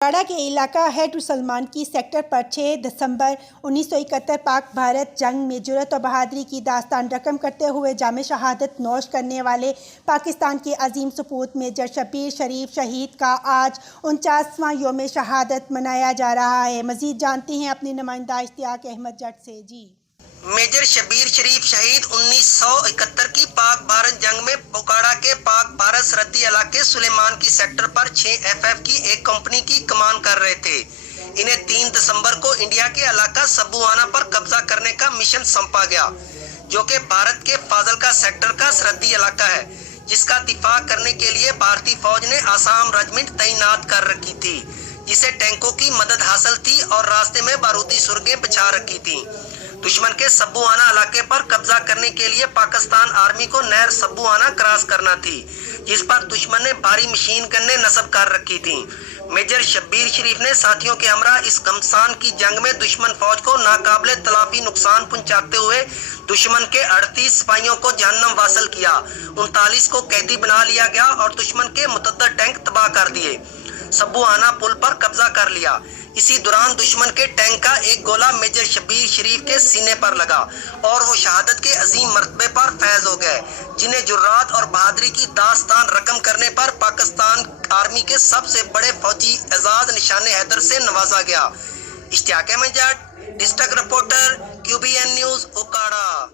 پاڑا کے علاقہ ہیڈ سلمان کی سیکٹر پر 6 دسمبر 1971 پاک بھارت جنگ میں جرأت و بہادری کی داستان رقم کرتے ہوئے جام شہادت نوش کرنے والے پاکستان کے عظیم سپوت میجر شبیر شریف شہید کا آج 49واں یوم شہادت منایا جا رہا ہے۔ مزید جانتے ہیں اپنے نمائندہ اشتیاق احمد جٹ سے۔ میجر شبیر شریف شہید 1971 کی پاک بھارت جنگ میں پوکاڑا کے پاک بھارت سرحدی علاقے سلیمان کی سیکٹر پر 6 FF کی ایک کمپنی کی کمان کر رہے تھے۔ انہیں 3 دسمبر کو انڈیا کے علاقہ سبوآنا پر قبضہ کرنے کا مشن سونپا گیا، جو کہ بھارت کے فاضلکا سیکٹر کا سرحدی علاقہ ہے، جس کا دفاع کرنے کے لیے بھارتی فوج نے آسام رجمنٹ تعینات کر رکھی تھی، جسے ٹینکوں کی مدد حاصل تھی اور راستے میں بارودی سرنگیں بچھا رکھی تھیں۔ دشمن کے سبوآنا علاقے پر قبضہ کرنے کے لیے پاکستان آرمی کو نہر سبوآنا کراس کرنا تھی، جس پر دشمن نے بھاری مشین گنیں نصب کر رکھی تھیں۔ میجر شبیر شریف نے ساتھیوں کے ہمراہ اس گھمسان کی جنگ میں دشمن فوج کو ناقابل تلافی نقصان پہنچاتے ہوئے دشمن کے 38 سپاہیوں کو جہنم واصل کیا، 39 کو قیدی بنا لیا گیا اور دشمن کے متعدد ٹینک تباہ کر دیے۔ سبوآنا پل پر قبضہ کر لیا۔ اسی دوران دشمن کے ٹینک کا ایک گولہ میجر شبیر شریف کے سینے پر لگا اور وہ شہادت کے عظیم مرتبے پر فیض ہو گئے، جنہیں جرات اور بہادری کی داستان رقم کرنے پر پاکستان آرمی کے سب سے بڑے فوجی اعزاز نشان حیدر سے نوازا گیا۔ Ishtiaq Ahmed Jatt, district reporter, QBN news, Okara.